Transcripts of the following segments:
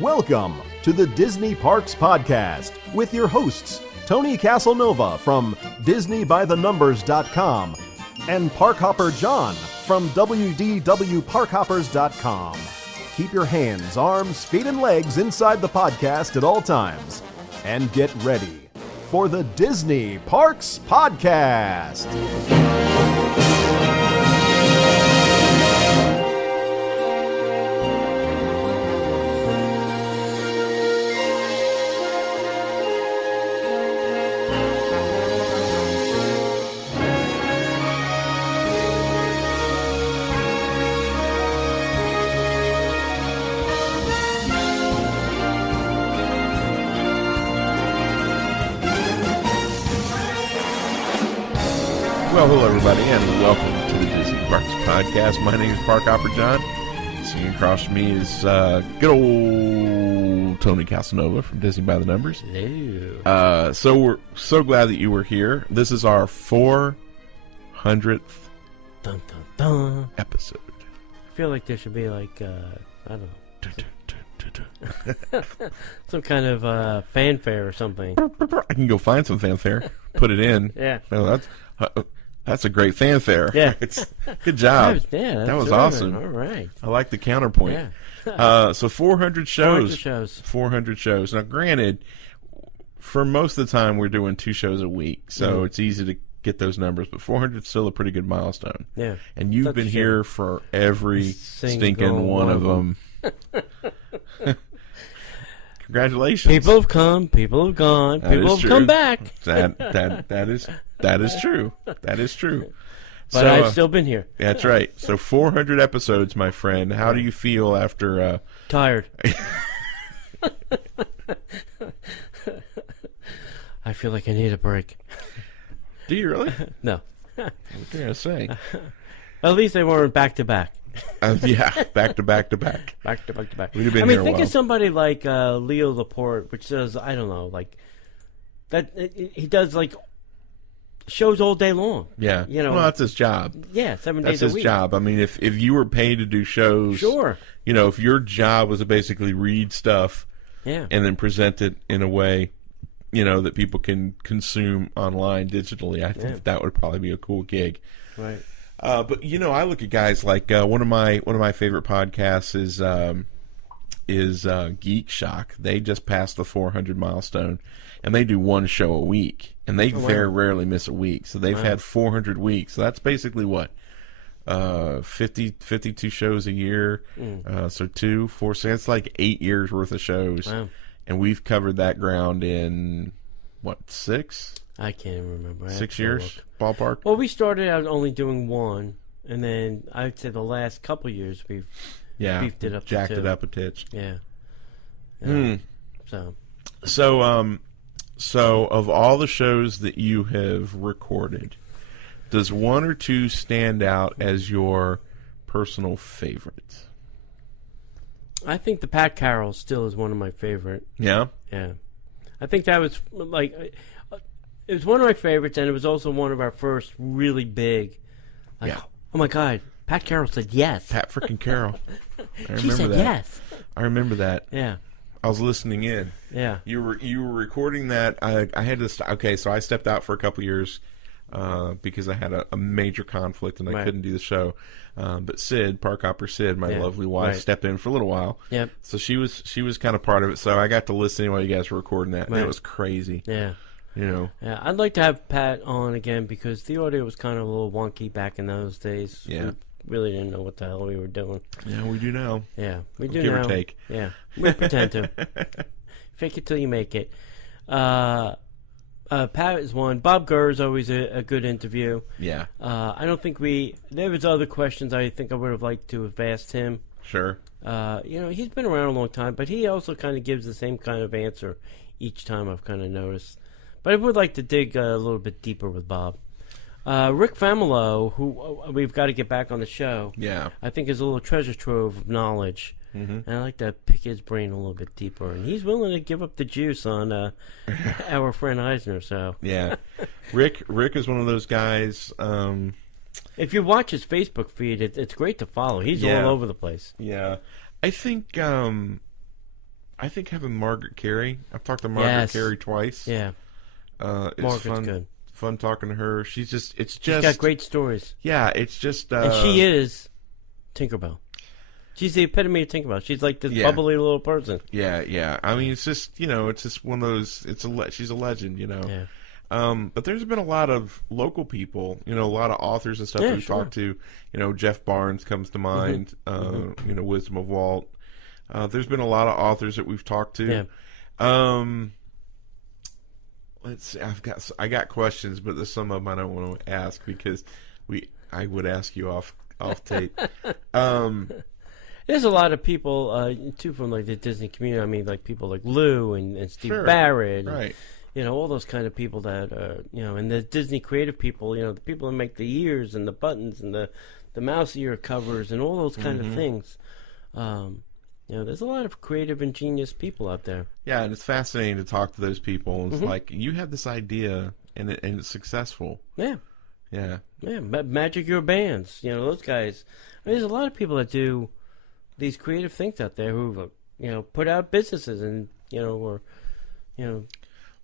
Welcome to the Disney Parks Podcast with your hosts, Tony Caselnova from DisneyByTheNumbers.com and Parkhopper John from WDWParkhoppers.com. Keep your hands, arms, feet, and legs inside the podcast at all times. And get ready for the Disney Parks Podcast. Well, hello everybody, and welcome to the Disney Parks Podcast. My name is Parkhopper John. Sitting across from me is good old Tony Caselnova from Disney by the Numbers. Hello. So we're so glad that you were here. This is our 400th Dun, dun, dun. episode. I feel like there should be like, I don't know. Some kind of fanfare or something. I can go find some fanfare, put it in. Yeah. No, that's a great fanfare. Yeah. It's good job. That was awesome. All right. I like the counterpoint. Yeah. So 400 shows. 400 shows. Now, granted, for most of the time, we're doing 2 shows a week, so it's easy to get those numbers, but 400 is still a pretty good milestone. Yeah. And you've been here for every stinking one of them. Congratulations. People have come, people have gone, people have come back. That is true. That is true. But so, I've still been here. That's right. So 400 episodes, my friend. How do you feel after... Tired. I feel like I need a break. Do you really? No. What can I say? At least they weren't back to back. Yeah, back to back to back. Back to back to back. We'd have been I mean, here a think while. of somebody like Leo Laporte, which does, I don't know, like, that he does, like, shows all day long. Yeah. You know, well, that's his job. Yeah, 7 That's days a his week. job. I mean, if you were paid to do shows, Sure. you know, if your job was to basically read stuff Yeah. and then present it in a way, you know, that people can consume online digitally, I think that would probably be a cool gig. Right. But you know, I look at guys like one of my favorite podcasts is Geek Shock. They just passed the 400 milestone, and they do 1 show a week, and they very rarely miss a week. So they've had 400 weeks. So that's basically what 52 shows a year. So 2, 4, 6. It's like 8 years worth of shows, and we've covered that ground in what 6? I can't even remember. 6 years, ballpark. Well, we started out only doing 1, and then I'd say the last couple of years we've beefed it up, jacked to 2. it up a titch. Yeah. So of all the shows that you have recorded, does 1 or 2 stand out as your personal favorites? I think the Pat Carroll still is one of my favorite. Yeah? Yeah. I think that was, like, it was one of my favorites, and it was also one of our first really big, like, oh my God, Pat Carroll said yes. Pat freaking Carroll. She said that. yes. I remember that. Yeah. I was listening in. Yeah. You were recording that. I had to okay, so I stepped out for a couple years because I had a major conflict and I couldn't do the show. But Sid, Parkhopper Sid, my lovely wife, stepped in for a little while. Yep. So she was kind of part of it. So I got to listen while you guys were recording that. And it was crazy. Yeah. You know. Yeah, I'd like to have Pat on again because the audio was kind of a little wonky back in those days. Yeah. We really didn't know what the hell we were doing. Yeah, we do now. Yeah, we do Give now. or take. Yeah, we pretend to. Fake it till you make it. Pat is one. Bob Gurr is always a good interview. Yeah. I don't think there was other questions I think I would have liked to have asked him. Sure. You know, he's been around a long time, but he also kind of gives the same kind of answer each time, I've kind of noticed. But I would like to dig a little bit deeper with Bob. Rick Familo, who we've got to get back on the show, I think is a little treasure trove of knowledge. And I like to pick his brain a little bit deeper. And he's willing to give up the juice on our friend Eisner. So yeah, Rick is one of those guys. If you watch his Facebook feed, it's great to follow. He's all over the place. Yeah, I think I think having Margaret Carey. I've talked to Margaret Carey twice. Yeah. It's Margaret's fun. good. Fun talking to her. She's She's got great stories. Yeah, it's just. And she is Tinkerbell. She's the epitome of Tinkerbell. She's like this bubbly little person. Yeah. I mean, it's just it's just one of those. She's a legend, Yeah. But there's been a lot of local people, a lot of authors and stuff that we've talked to. Jeff Barnes comes to mind. Wisdom of Walt. There's been a lot of authors that we've talked to. Yeah. Let's see. I got questions, but there's some of them I don't want to ask because I would ask you off tape. There's a lot of people too from like the Disney community. I mean, like people like Lou and Steve Barrett. Right. All those kind of people that and the Disney creative people. The people that make the ears and the buttons and the mouse ear covers and all those kind of things. There's a lot of creative, ingenious people out there. Yeah, and it's fascinating to talk to those people. It's like, you have this idea, and it's successful. Yeah. Yeah. Yeah, Magic Your Bands. Those guys. I mean, there's a lot of people that do these creative things out there who, put out businesses and,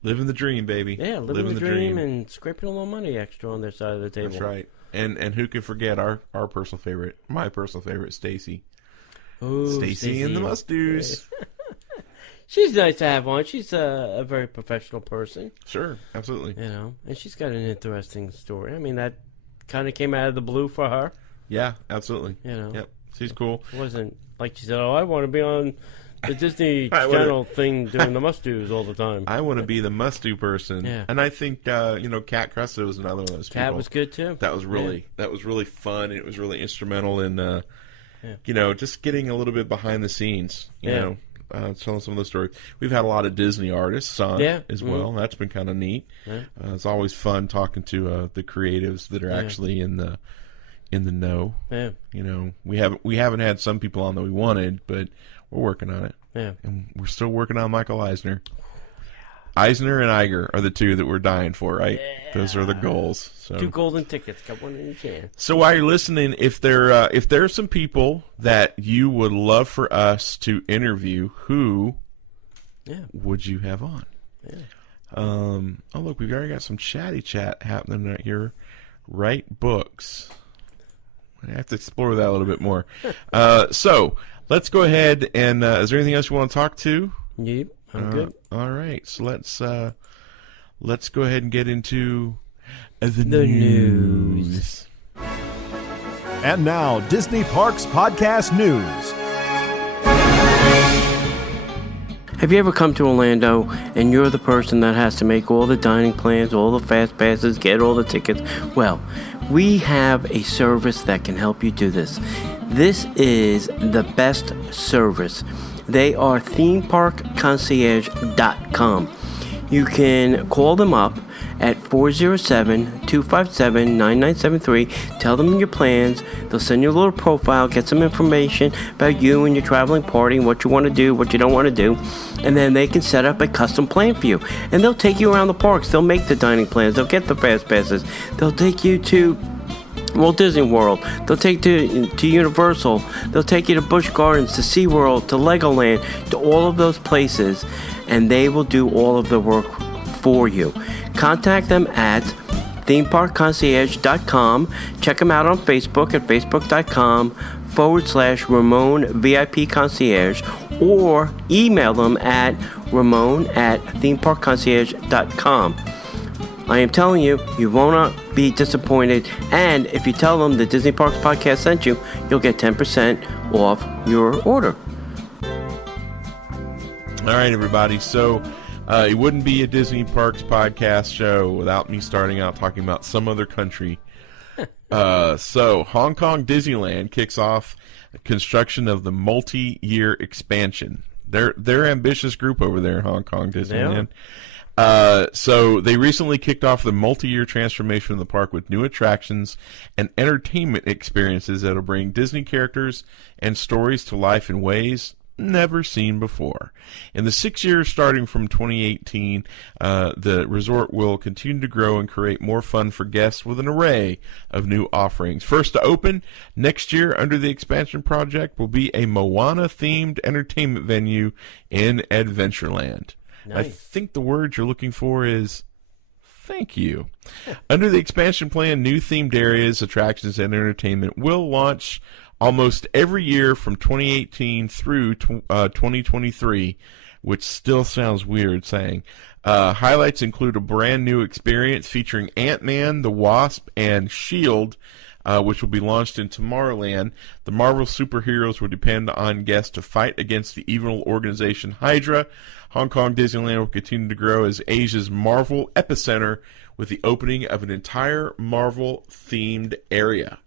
living the dream, baby. Yeah, living the dream and scraping a little money extra on their side of the table. That's right. And who can forget our personal favorite, my personal favorite, Stacy. Stacy and the Must-Dos. She's nice to have on. She's a very professional person. Sure, absolutely. And she's got an interesting story. I mean, that kind of came out of the blue for her. Yeah, absolutely. Yep, she's cool. It wasn't like she said, "Oh, I want to be on the Disney Channel thing doing the Must-Dos all the time." I want to be the Must-Do person. Yeah. And I think Kat Cresto was another one of those people. Kat was good too. That was really fun. It was really instrumental in just getting a little bit behind the scenes. Telling some of those stories. We've had a lot of Disney artists on as well. That's been kind of neat. Yeah. It's always fun talking to the creatives that are actually in the know. Yeah. We haven't had some people on that we wanted, but we're working on it. Yeah. And we're still working on Michael Eisner. Eisner and Iger are the two that we're dying for, right? Yeah. Those are the goals. So 2 golden tickets. Got one in the can. So while you're listening, if there are some people that you would love for us to interview, who would you have on? Yeah. Oh, look, we've already got some chatty chat happening right here. Write books. I have to explore that a little bit more. So let's go ahead and is there anything else you want to talk to? Yep, I'm good. All right, so let's go ahead and get into the news. And now, Disney Parks Podcast News. Have you ever come to Orlando and you're the person that has to make all the dining plans, all the fast passes, get all the tickets? Well, we have a service that can help you do this. This is the best service. They are themeparkconcierge.com. You can call them up at 407-257-9973. Tell them your plans. They'll send you a little profile, get some information about you and your traveling party, what you want to do, what you don't want to do. And then they can set up a custom plan for you. And they'll take you around the parks. They'll make the dining plans. They'll get the fast passes. They'll take you to Walt Disney World. They'll take you to Universal. They'll take you to Busch Gardens, to SeaWorld, to Legoland, to all of those places. And they will do all of the work for you. Contact them at themeparkconcierge.com. Check them out on Facebook at facebook.com/Ramon VIP Concierge, or email them at ramon@themeparkconcierge.com. I am telling you, you will not be disappointed. And if you tell them the Disney Parks Podcast sent you, you'll get 10% off your order. All right, everybody. So it wouldn't be a Disney Parks Podcast show without me starting out talking about some other country. So Hong Kong Disneyland kicks off construction of the multi-year expansion. They're ambitious group over there in Hong Kong Disneyland. So they recently kicked off the multi-year transformation of the park with new attractions and entertainment experiences that will bring Disney characters and stories to life in ways never seen before. In the 6 years starting from 2018, the resort will continue to grow and create more fun for guests with an array of new offerings. First to open next year under the expansion project will be a Moana-themed entertainment venue in Adventureland. Nice. I think the word you're looking for is thank you. Under the expansion plan, new themed areas, attractions, and entertainment will launch almost every year from 2018 through 2023, which still sounds weird saying. Highlights include a brand new experience featuring Ant-Man, the Wasp, and S.H.I.E.L.D., which will be launched in Tomorrowland. The Marvel superheroes will depend on guests to fight against the evil organization Hydra. Hong Kong Disneyland will continue to grow as Asia's Marvel epicenter with the opening of an entire Marvel-themed area.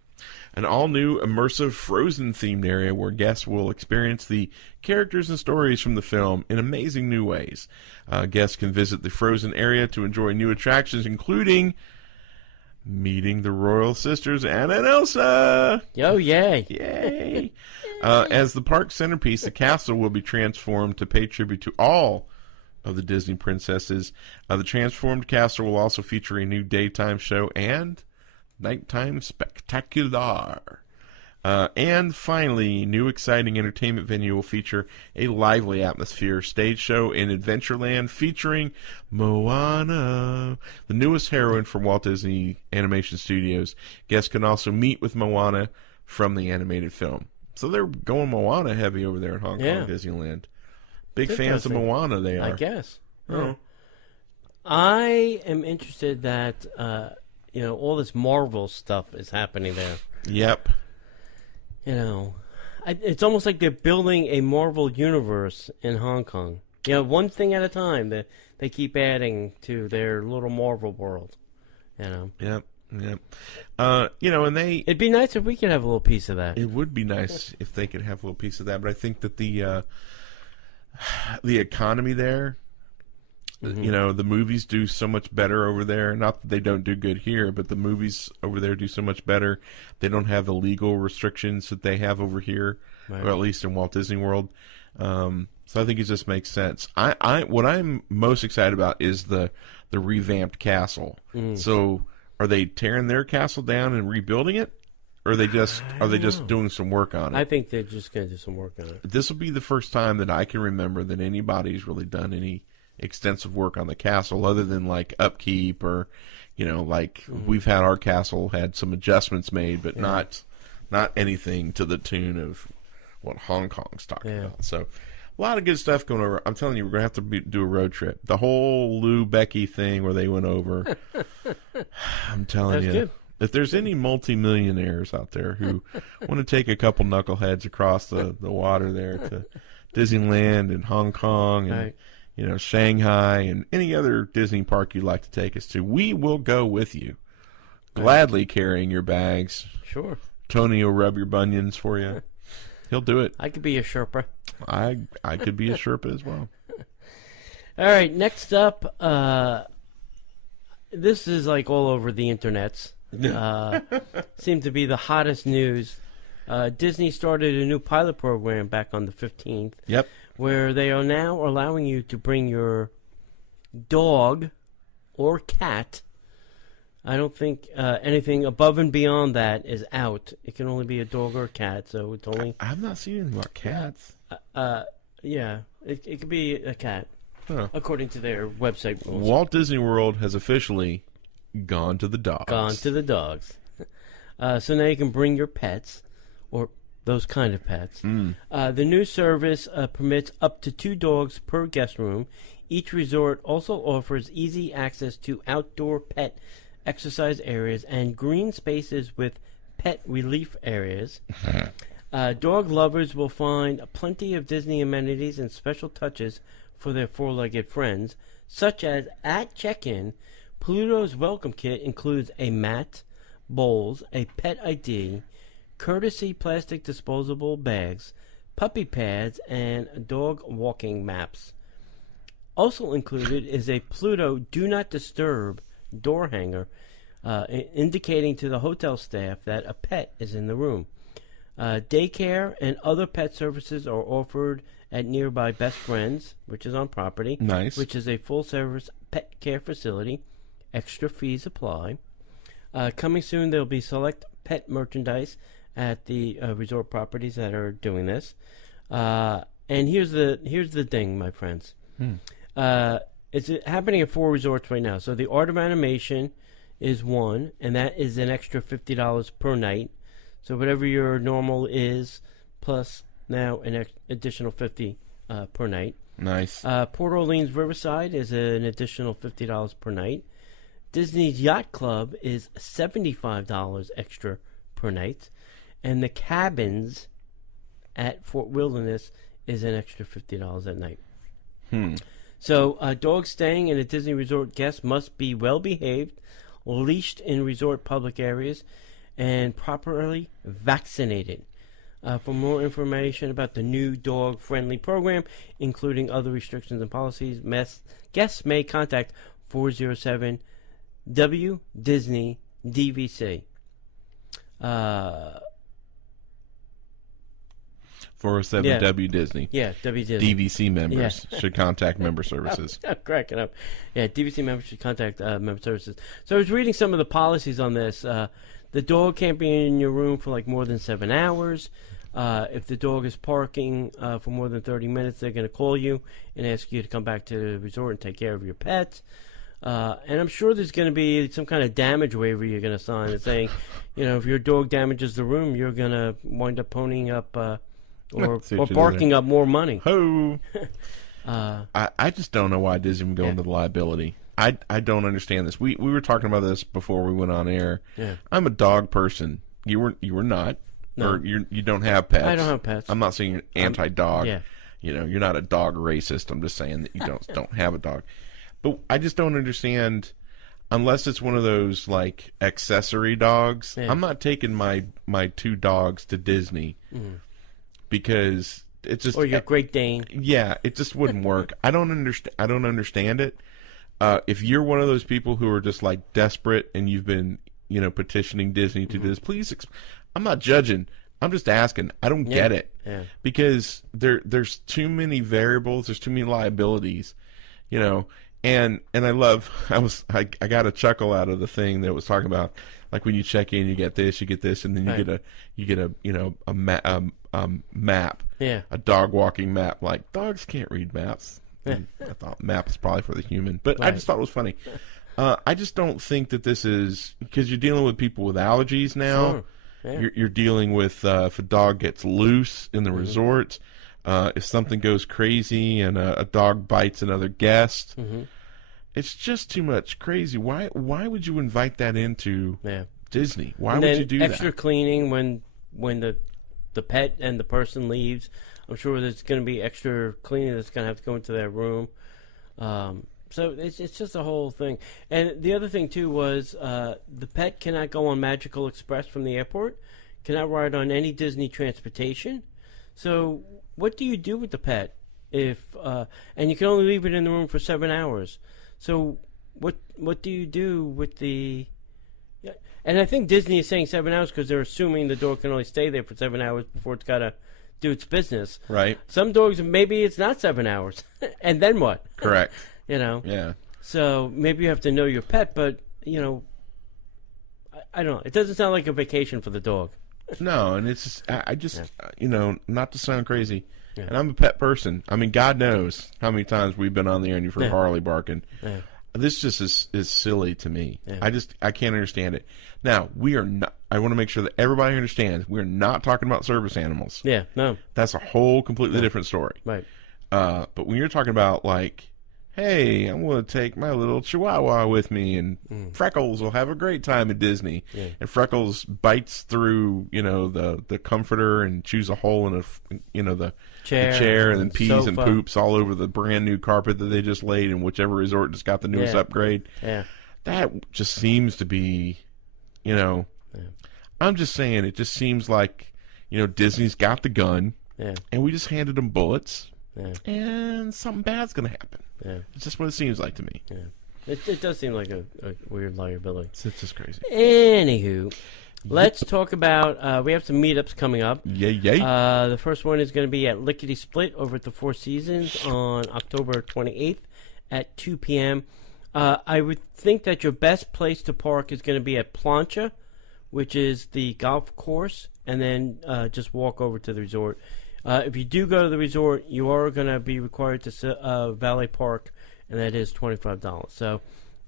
An all-new immersive Frozen-themed area where guests will experience the characters and stories from the film in amazing new ways. Guests can visit the Frozen area to enjoy new attractions, including meeting the royal sisters Anna and Elsa. Oh, yay. Yay. As the park centerpiece, the castle will be transformed to pay tribute to all of the Disney princesses. The transformed castle will also feature a new daytime show and nighttime spectacular. And finally, new exciting entertainment venue will feature a lively atmosphere stage show in Adventureland featuring Moana, the newest heroine from Walt Disney Animation Studios. Guests can also meet with Moana from the animated film. So they're going Moana heavy over there in Hong Kong Disneyland. Big fans of Moana they are. I guess. Oh. I am interested that all this Marvel stuff is happening there. Yep. It's almost like they're building a Marvel universe in Hong Kong. One thing at a time that they keep adding to their little Marvel world. Yep. And it'd be nice if we could have a little piece of that. It would be nice if they could have a little piece of that, but I think that the economy there, the movies do so much better over there. Not that they don't do good here, but the movies over there do so much better. They don't have the legal restrictions that they have over here, or at least in Walt Disney World. So I think it just makes sense. What I'm most excited about is the revamped castle. So are they tearing their castle down and rebuilding it? Or are they just doing some work on it? I think they're just going to do some work on it. This will be the first time that I can remember that anybody's really done any extensive work on the castle other than like upkeep or we've had our castle had some adjustments made, but not anything to the tune of what Hong Kong's talking about. So a lot of good stuff going over. I'm telling you, we're going to have to do a road trip. The whole Lou Becky thing where they went over. I'm telling you. Good. If there's any multimillionaires out there who want to take a couple knuckleheads across the water there to Disneyland and Hong Kong and Shanghai and any other Disney park you'd like to take us to, we will go with you. Gladly carrying your bags. Sure. Tony will rub your bunions for you. He'll do it. I could be a Sherpa. I could be a Sherpa as well. All right, next up, this is like all over the internets. Seemed to be the hottest news. Disney started a new pilot program back on the 15th. Yep. Where they are now allowing you to bring your dog or cat. I don't think anything above and beyond that is out. It can only be a dog or a cat, so it's only... I've not seen anything about cats. Yeah, it could be a cat, according to their website rules. Walt Disney World has officially gone to the dogs. Gone to the dogs. So now you can bring your pets, or those kind of pets. The new service permits up to 2 dogs per guest room. Each resort also offers easy access to outdoor pet exercise areas and green spaces with pet relief areas. Dog lovers will find plenty of Disney amenities and special touches for their 4-legged friends, such as at check-in, Pluto's welcome kit includes a mat, bowls, a pet ID, courtesy plastic disposable bags, puppy pads, and dog walking maps. Also included is a Pluto Do Not Disturb door hanger, indicating to the hotel staff that a pet is in the room. Daycare and other pet services are offered at nearby Best Friends, which is on property. Nice. Which is a full-service pet care facility. Extra fees apply. Coming soon, there'll be select pet merchandise at the resort properties that are doing this. And here's the thing, my friends. It's happening at 4 resorts right now. So the Art of Animation is one, and that is an extra $50 per night. So whatever your normal is, plus now an additional $50 per night. Nice. Port Orleans Riverside is an additional $50 per night. Disney's Yacht Club is $75 extra per night. And the cabins at Fort Wilderness is an extra $50 at night. So dogs staying in a Disney resort guests must be well behaved, leashed in resort public areas, and properly vaccinated. For more information about the new dog-friendly program, including other restrictions and policies, guests may contact 407 Disney DVC. 407 W Disney. Yeah, W Disney. DVC members should contact member services. I'm cracking up. Yeah, DVC members should contact member services. So I was reading some of the policies on this. The dog can't be in your room for like more than 7 hours. If the dog is parking for more than 30 minutes, they're going to call you and ask you to come back to the resort and take care of your pet. And I'm sure there's going to be some kind of damage waiver you're going to sign that's saying, if your dog damages the room, you're going to wind up ponying up or barking up more money. Ho! I just don't know why Disney would go into the liability. I don't understand this. We were talking about this before we went on air. Yeah. I'm a dog person. You were not. No. Or you don't have pets. I don't have pets. I'm not saying you're anti-dog. Yeah. You're not a dog racist. I'm just saying that you don't have a dog. But I just don't understand, unless it's one of those like accessory dogs. Yeah. I'm not taking my 2 dogs to Disney because it's just, or your Great Dane. Yeah, it just wouldn't work. I don't understand it. If you're one of those people who are just like desperate and you've been petitioning Disney to do this, please. I'm not judging. I'm just asking. I don't get it because there's too many variables. There's too many liabilities, And I got a chuckle out of the thing that was talking about, like when you check in, you get this, and then you get a map, a dog walking map. Like dogs can't read maps. I thought map is probably for the human, but I just thought it was funny. I just don't think that this is because you're dealing with people with allergies now. Sure. Yeah. You're dealing with if a dog gets loose in the resorts, if something goes crazy and a dog bites another guest. It's just too much crazy. Why would you invite that into Disney? Why would you do that? Extra cleaning when the pet and the person leaves. I'm sure there's going to be extra cleaning that's going to have to go into that room. So it's just a whole thing. And the other thing, too, was the pet cannot go on Magical Express from the airport, cannot ride on any Disney transportation. So what do you do with the pet? And you can only leave it in the room for 7 hours. So what do you do with the... And I think Disney is saying 7 hours because they're assuming the dog can only stay there for 7 hours before it's got to do its business. Right. Some dogs, maybe it's not 7 hours. And then what? Correct. Yeah. So maybe you have to know your pet, but, I don't know. It doesn't sound like a vacation for the dog. No, and it's just, I just, not to sound crazy, and I'm a pet person. I mean, God knows how many times we've been on the air and you've heard Harley barking. Yeah. This just is silly to me. Yeah. I can't understand it. Now, we are not, I want to make sure that everybody understands, we're not talking about service animals. Yeah, no. That's a whole completely different story. Right. But when you're talking about, like, hey, I'm going to take my little Chihuahua with me, and Freckles will have a great time at Disney. Yeah. And Freckles bites through, the comforter and chews a hole in the chair, and then pees sofa. And poops all over the brand new carpet that they just laid in whichever resort just got the newest upgrade. Yeah. That just seems to be, I'm just saying, it just seems like, Disney's got the gun, and we just handed them bullets. Yeah. And something bad's going to happen. Yeah. It's just what it seems like to me. Yeah. It does seem like a weird liability. It's just crazy. Anywho. Let's talk about, we have some meetups coming up. Yay. The first one is going to be at Lickety Split over at the Four Seasons on October 28th at 2 p.m. I would think that your best place to park is going to be at Plancha, which is the golf course, and then just walk over to the resort. If you do go to the resort, you are going to be required to valet park, and that is $25. So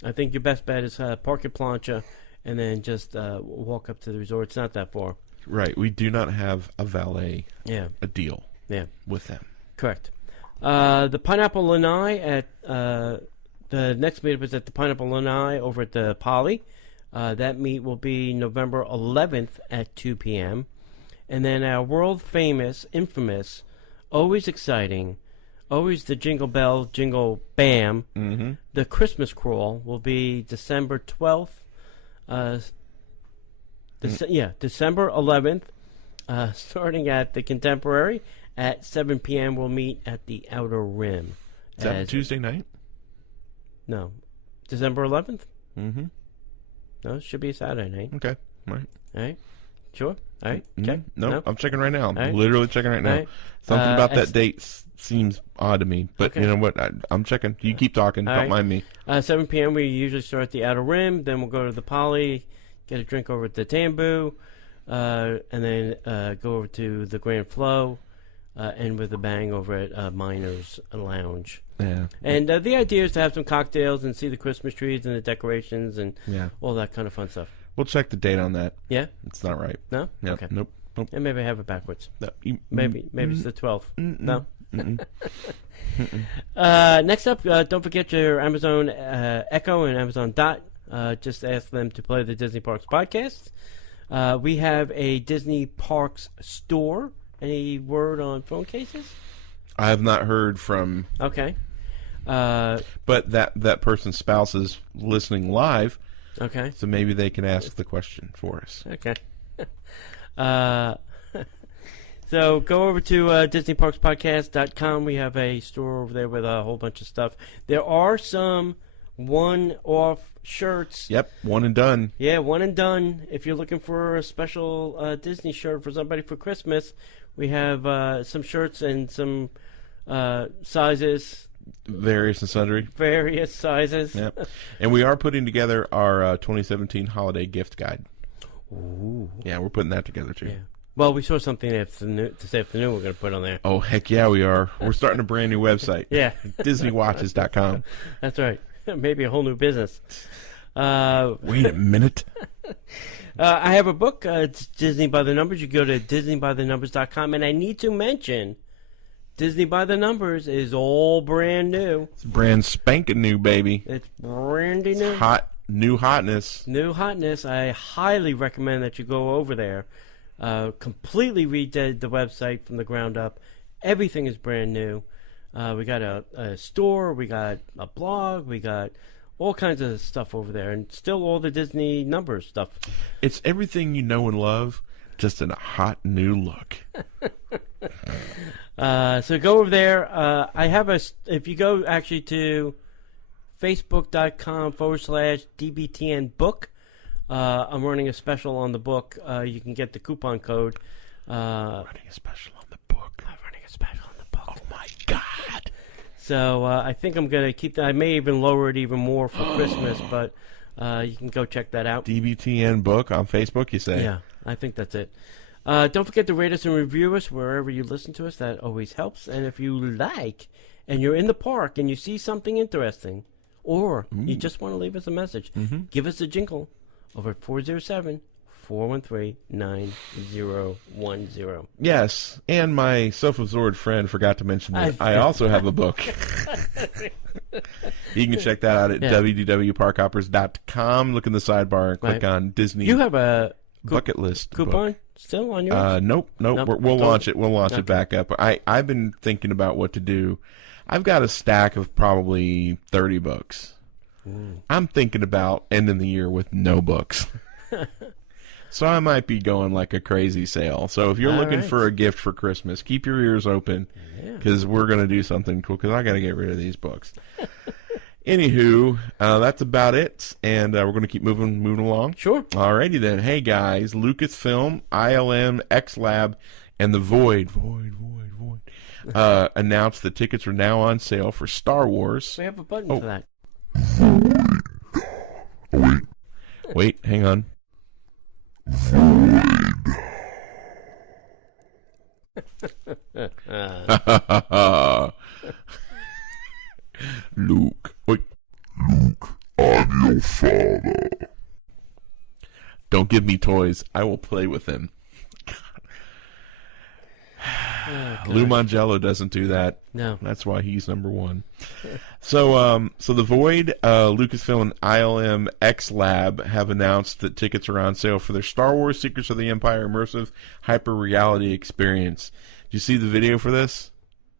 I think your best bet is park at Plancha and then just walk up to the resort. It's not that far. Right. We do not have a valet a deal with them. Correct. The Pineapple Lanai at the next meetup is at the Pineapple Lanai over at the Poly. That meet will be November 11th at 2 p.m. And then our world famous, infamous, always exciting, always the Jingle Bell, Jingle Bam, the Christmas Crawl will be December 12th. December 11th, starting at the Contemporary at 7 p.m. We'll meet at the Outer Rim. Is that Tuesday night? No, December 11th. Mm-hmm. No, it should be a Saturday night. Okay, all right. Sure. All right. Check. No, I'm checking right now. I'm right. literally checking right now. Right. Something about that date seems odd to me, but you know what? I'm checking. You keep talking. Don't mind me. 7 p.m. We usually start at the Outer Rim. Then we'll go to the Poly, get a drink over at the Tambu, and then go over to the Grand Flow, end with a bang over at Miners Lounge. Yeah. And the idea is to have some cocktails and see the Christmas trees and the decorations and all that kind of fun stuff. We'll check the date on that. Yeah? It's not right. No? Yeah. Okay. Nope. And maybe I have it backwards. No. Maybe it's the 12th. No? Mm-mm. Next up, don't forget your Amazon Echo and Amazon Dot. Just ask them to play the Disney Parks podcast. We have a Disney Parks store. Any word on phone cases? I have not heard from... Okay. But that person's spouse is listening live. Okay. So maybe they can ask the question for us. Okay. So go over to DisneyParksPodcast.com. We have a store over there with a whole bunch of stuff. There are some one-off shirts. Yep, one and done. Yeah, one and done. If you're looking for a special Disney shirt for somebody for Christmas, we have some shirts and some sizes. Various and sundry. Various sizes. Yep. And we are putting together our 2017 holiday gift guide. Ooh. Yeah, we're putting that together too. Yeah. Well, we saw something this afternoon we're going to put on there. Oh, heck yeah, we are. We're starting a brand new website. Yeah. DisneyWatches.com. That's right. Maybe a whole new business. Wait a minute. I have a book. It's Disney by the Numbers. You go to DisneyByTheNumbers.com. And I need to mention, Disney by the Numbers is all brand new. It's brand spanking new, baby. It's brand new. It's hot. New hotness. New hotness. I highly recommend that you go over there. Completely redid the website from the ground up. Everything is brand new. We got a store. We got a blog. We got all kinds of stuff over there. And still all the Disney numbers stuff. It's everything you know and love, just in a hot new look. So go over there. I have if you go actually to Facebook.com/DBTN book, I'm running a special on the book. You can get the coupon code. Running a special on the book. I'm running a special on the book. Oh my God. So I think I'm going to keep that. I may even lower it even more for Christmas, but you can go check that out. DBTN book on Facebook, you say? Yeah, I think that's it. Don't forget to rate us and review us wherever you listen to us. That always helps. And if you like, and you're in the park and you see something interesting, or you just want to leave us a message, give us a jingle over at 407-413-9010. Yes, and my self-absorbed friend forgot to mention that I also have a book. You can check that out at www.parkhoppers.com. Look in the sidebar and click on Disney. You have a bucket list coupon book. Still on yours? Nope. We'll launch it. We'll launch it back up. I've been thinking about what to do. I've got a stack of probably 30 books. I'm thinking about ending the year with no books. So I might be going like a crazy sale. So if you're looking for a gift for Christmas, keep your ears open because we're going to do something cool because I got to get rid of these books. Anywho, that's about it, and we're going to keep moving along. Sure. Alrighty then. Hey guys, Lucasfilm, ILM, XLab, and the Void announced that tickets are now on sale for Star Wars. We have a button for that. Wait, hang on. Luke. Wait. Luke, I'm your father. Don't give me toys. I will play with them. Lou Mangello doesn't do that. No. That's why he's number one. So the Void, Lucasfilm, and ILM X Lab have announced that tickets are on sale for their Star Wars Secrets of the Empire immersive hyper reality experience. Did you see the video for this?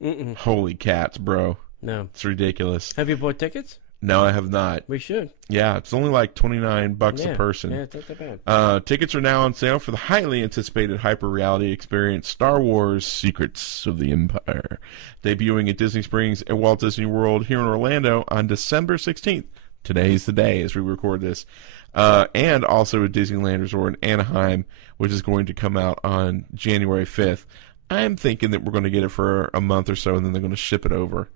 Mm-mm. Holy cats, bro. No. It's ridiculous. Have you bought tickets? No, I have not. We should. Yeah, it's only like $29 a person. Yeah, it's not that bad. Tickets are now on sale for the highly anticipated hyper reality experience Star Wars Secrets of the Empire, debuting at Disney Springs at Walt Disney World here in Orlando on December 16th. Today's the day as we record this. And also at Disneyland Resort in Anaheim, which is going to come out on January 5th. I'm thinking that we're going to get it for a month or so, and then they're going to ship it over.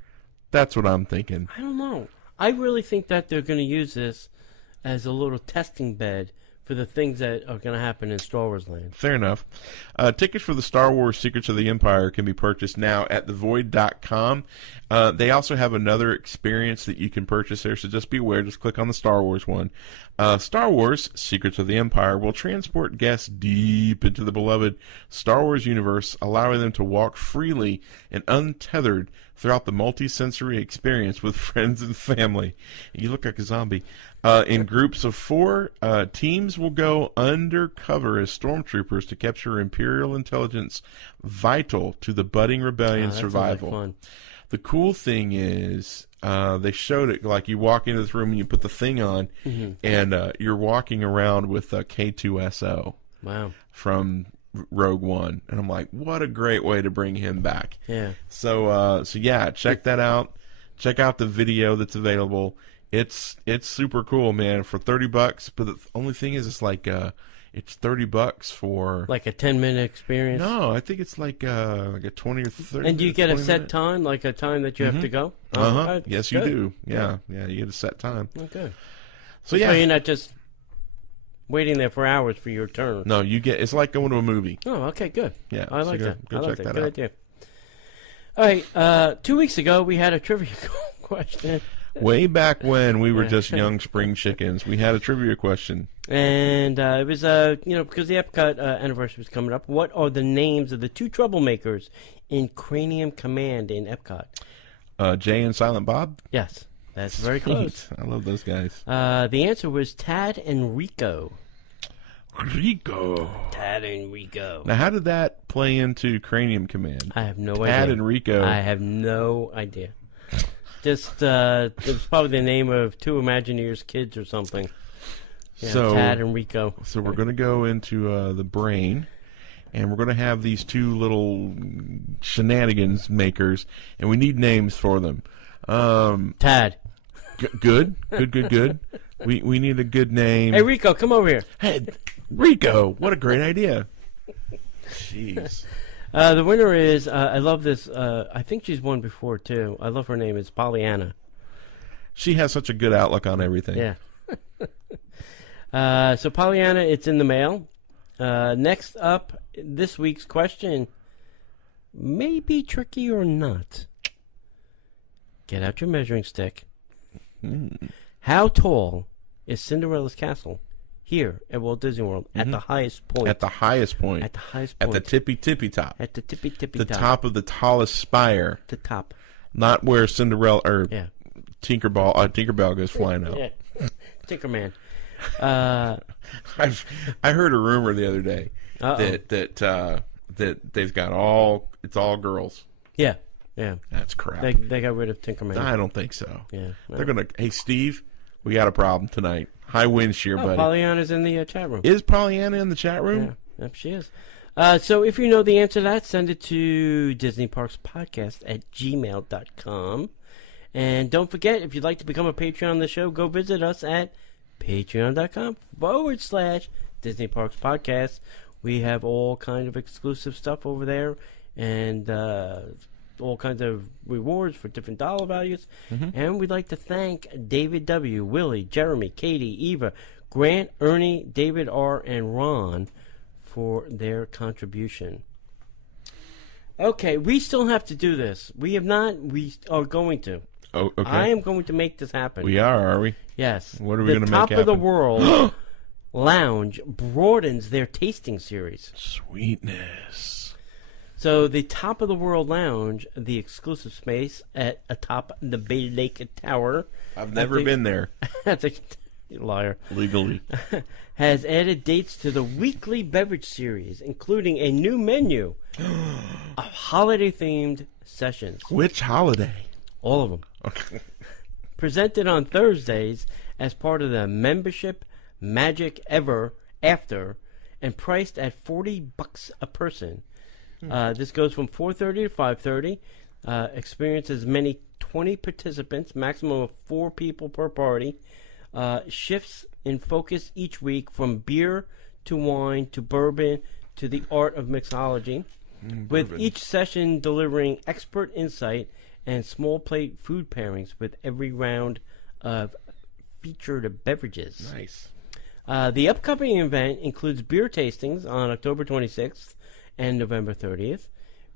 That's what I'm thinking. I don't know. I really think that they're going to use this as a little testing bed for the things that are going to happen in Star Wars Land. Fair enough. Tickets for the Star Wars Secrets of the Empire can be purchased now at thevoid.com. They also have another experience that you can purchase there, so just be aware. Just click on the Star Wars one. Star Wars Secrets of the Empire will transport guests deep into the beloved Star Wars universe, allowing them to walk freely and untethered throughout the multi-sensory experience with friends and family. You look like a zombie. In groups of 4, teams will go undercover as stormtroopers to capture Imperial intelligence vital to the budding rebellion survival. Like fun. The cool thing is, they showed it like you walk into this room and you put the thing on, and you're walking around with K2SO. Wow. From Rogue One, and I'm like, what a great way to bring him back. Yeah. So yeah, check that out. Check out the video that's available. It's super cool, man. For $30, but the only thing is, it's like it's $30 for like a 10-minute experience. No, I think it's like a 20 or 30. And do you get a set time, like a time that you have to go? Yes, you do. Yeah, you get a set time. Okay. So yeah, you're not just waiting there for hours for your turn. No, it's like going to a movie. Oh, okay, good. Yeah, I like that. Go check that Good out. idea. All right, 2 weeks ago we had a trivia question. Way back when we were just young spring chickens, we had a trivia question. And it was, because the Epcot anniversary was coming up, what are the names of the 2 troublemakers in Cranium Command in Epcot? Jay and Silent Bob? Yes, that's very close. I love those guys. The answer was Tad and Rico. Rico. Tad and Rico. Now, how did that play into Cranium Command? I have no idea. Tad and Rico. I have no idea. Just, it was probably the name of 2 Imagineers kids or something. Yeah, so, Tad and Rico. So we're going to go into the brain, and we're going to have these 2 little shenanigans makers, and we need names for them. Tad. Good. We need a good name. Hey, Rico, come over here. Hey, Rico, what a great idea. Jeez. The winner is, I love this, I think she's won before, too. I love her name. It's Pollyanna. She has such a good outlook on everything. Yeah. So, Pollyanna, it's in the mail. Next up, this week's question may be tricky or not. Get out your measuring stick. How tall is Cinderella's castle here at Walt Disney World at the highest point? At the highest point. At the highest point. At the tippy top. At the tippy top. The top of the tallest spire. The top. Not where Cinderella or Tinkerbell goes flying out. Yeah. Tinkerman. I heard a rumor the other day that they've got it's all girls. Yeah. That's crap. They got rid of Tinkerman. I don't think so. Yeah. They're gonna. Hey, Steve, we got a problem tonight. High wind shear, buddy. Pollyanna's in the chat room. Is Pollyanna in the chat room? Yeah. Yep, she is. So if you know the answer to that, send it to DisneyParksPodcast@gmail.com. And don't forget, if you'd like to become a Patreon of the show, go visit us at patreon.com/Disney Parks Podcast. We have all kind of exclusive stuff over there, and all kinds of rewards for different dollar values. And we'd like to thank David W., Willie, Jeremy, Katie, Eva, Grant, Ernie, David R., and Ron for their contribution. Okay, we still have to do this. We have not. We are going to. Oh, okay. I am going to make this happen. We are we? Yes. What are we going to make happen? The Top of the World Lounge broadens their tasting series. Sweetness. So the Top of the World Lounge, the exclusive space atop the Bay Lake Tower. I've never been there. That's a liar. Legally. Has added dates to the weekly beverage series, including a new menu of holiday-themed sessions. Which holiday? All of them. Okay. Presented on Thursdays as part of the membership Magic Ever After, and priced at $40 a person. This goes from 4:30 to 5:30. Experience as many 20 participants, maximum of 4 people per party. Shifts in focus each week from beer to wine to bourbon to the art of mixology, with each session delivering expert insight and small plate food pairings with every round of featured beverages. Nice. The upcoming event includes beer tastings on October 26th and November 30th,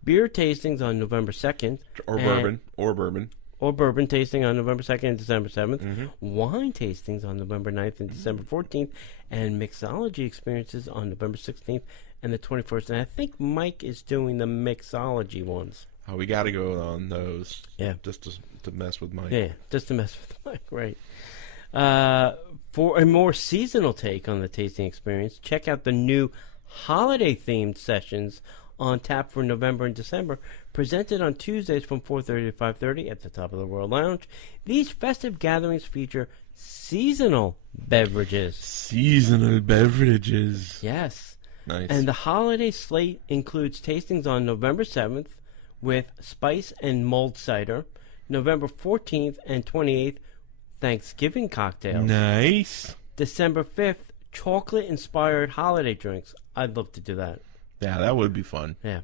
beer tastings on November 2nd, Or bourbon. Or bourbon tasting on November 2nd and December 7th, wine tastings on November 9th and December 14th, and mixology experiences on November 16th and the 21st. And I think Mike is doing the mixology ones. Oh, we got to go on those. Yeah. Just to mess with Mike. Yeah, just to mess with Mike, right. For a more seasonal take on the tasting experience, check out the new holiday-themed sessions on tap for November and December, presented on Tuesdays from 4:30 to 5:30 at the Top of the World Lounge. These festive gatherings feature seasonal beverages. Seasonal beverages. Yes. Nice. And the holiday slate includes tastings on November 7th with spice and mulled cider, November 14th and 28th, Thanksgiving cocktails. Nice. December 5th, chocolate-inspired holiday drinks. I'd love to do that. Yeah, that would be fun. Yeah.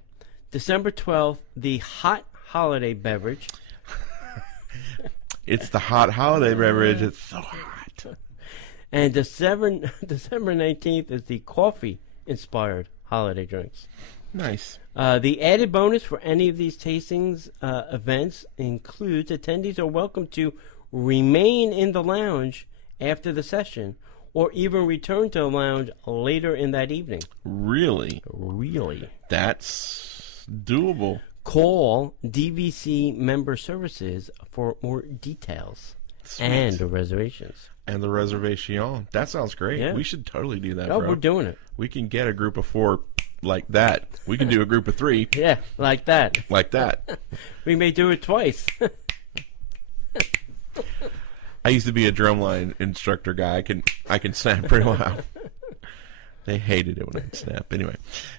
December 12th, the hot holiday beverage. It's the hot holiday beverage. It's so hot. And December 19th is the coffee-inspired holiday drinks. Nice. The added bonus for any of these tastings events includes attendees are welcome to remain in the lounge after the session, or even return to the lounge later in that evening. Really? Really? That's doable. Call DVC Member Services for more details. Sweet. And reservations. And the reservation. That sounds great. Yeah. We should totally do that, Oh, bro. we're doing it. We can get a group of 4 like that. We can do a group of 3 Yeah, like that. like that. We may do it twice. I used to be a drumline instructor guy. I can snap pretty well. They hated it when I'd snap. Anyway,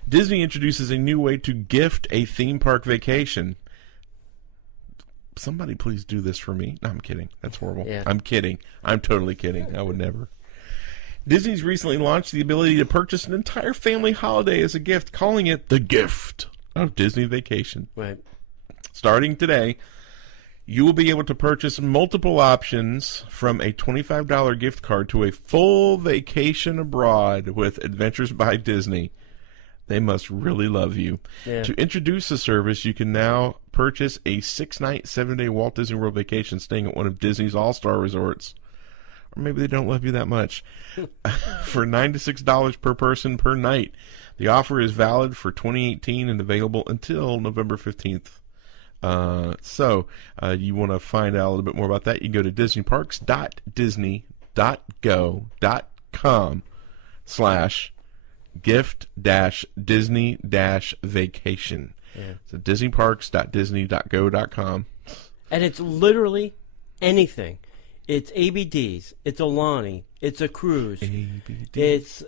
Disney introduces a new way to gift a theme park vacation. Somebody please do this for me. No, I'm kidding. That's horrible. Yeah. I'm kidding. I'm totally kidding. I would never. Disney's recently launched the ability to purchase an entire family holiday as a gift, calling it the gift of Disney Vacation. Right. Starting today, you will be able to purchase multiple options, from a $25 gift card to a full vacation abroad with Adventures by Disney. They must really love you. Yeah. To introduce the service, you can now purchase a 6-night, 7-day Walt Disney World vacation staying at one of Disney's all-star resorts. Or maybe they don't love you that much. For $9 to $6 per person per night. The offer is valid for 2018 and available until November 15th. So you want to find out a little bit more about that, you can go to disneyparks.disney.go/gift-disney-vacation. Yeah. So disneyparks.disney.go.com. And it's literally anything. It's ABDs. It's Alani. It's a cruise. ABD. It's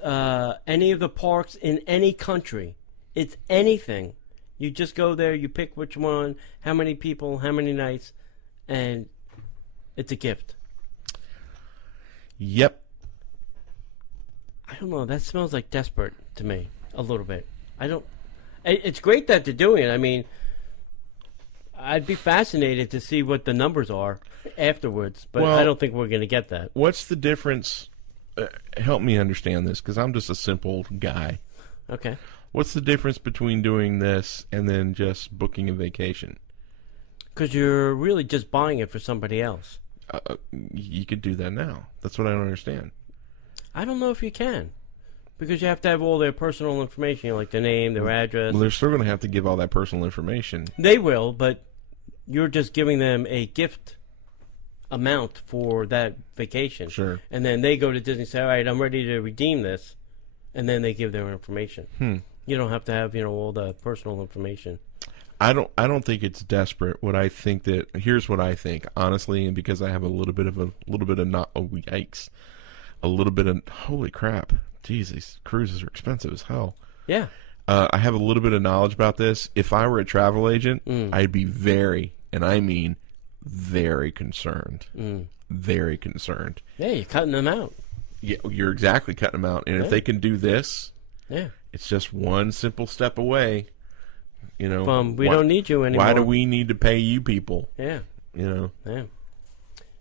any of the parks in any country. It's anything. You just go there, you pick which one, how many people, how many nights, and It's a gift. Yep. I don't know. That smells like desperate to me a little bit. It's great that they're doing it. I mean, I'd be fascinated to see what the numbers are afterwards, but I don't think we're going to get that. What's the difference? Help me understand this, because I'm just a simple guy. Okay. What's the difference between doing this and then just booking a vacation? Because you're really just buying it for somebody else. You could do that now. That's what I don't understand. I don't know if you can. Because you have to have all their personal information, like their name, their address. Well, they're still going to have to give all that personal information. They will, but you're just giving them a gift amount for that vacation. Sure. And then they go to Disney and say, all right, I'm ready to redeem this. And then they give their information. You don't have to have, all the personal information. I don't think it's desperate. Here's what I think, honestly, and because I have a little bit of holy crap. Jeez, these cruises are expensive as hell. Yeah. I have a little bit of knowledge about this. If I were a travel agent, I'd be very, and I mean very concerned. Very concerned. Yeah, you're cutting them out. Yeah, you're exactly cutting them out. And if they can do this, it's just one simple step away. We don't need you anymore. Why do we need to pay you people? Yeah. Yeah.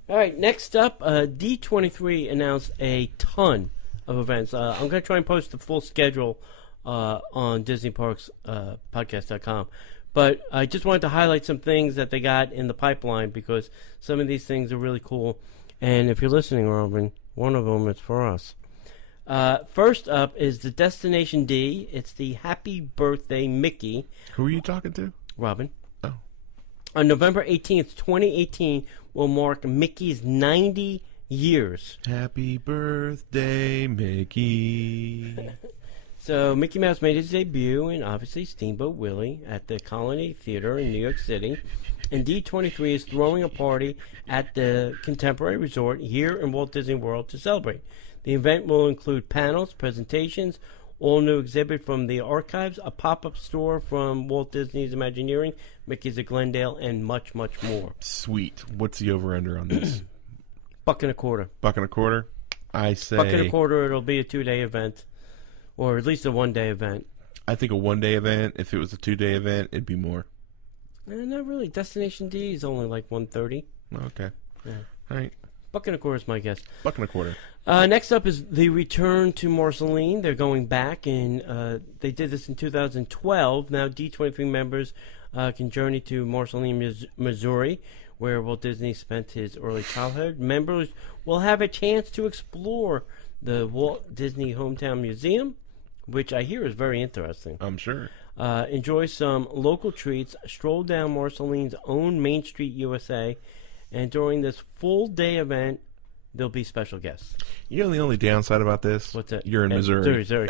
All right, next up, D23 announced a ton of events. I'm going to try and post the full schedule on DisneyParksPodcast.com. But I just wanted to highlight some things that they got in the pipeline because some of these things are really cool. And if you're listening, Robin, one of them is for us. First up is the Destination D. It's the Happy Birthday Mickey. Who are you talking to? Robin. Oh. On November 18th, 2018, will mark Mickey's 90 years. Happy birthday, Mickey. So Mickey Mouse made his debut in, obviously, Steamboat Willie at the Colony Theater in New York City. And D23 is throwing a party at the Contemporary Resort here in Walt Disney World to celebrate. The event will include panels, presentations, all new exhibit from the archives, a pop-up store from Walt Disney's Imagineering, Mickey's at Glendale, and much, much more. Sweet. What's the over-under on this? $1.25. $1.25? I say... $1.25, it'll be a 2-day event. Or at least a 1-day event. I think a 1-day event. If it was a 2-day event, it'd be more. Not really. Destination D is only like $130. Okay. Yeah. All right. $1.25 is my guess. $1.25. Next up is the return to Marceline. They're going back, and they did this in 2012. Now D23 members can journey to Marceline, Missouri, where Walt Disney spent his early childhood. Members will have a chance to explore the Walt Disney Hometown Museum, which I hear is very interesting. I'm sure. Enjoy some local treats, stroll down Marceline's own Main Street, USA, and during this full-day event, there'll be special guests. You know the only downside about this? What's that? You're in Missouri. Missouri.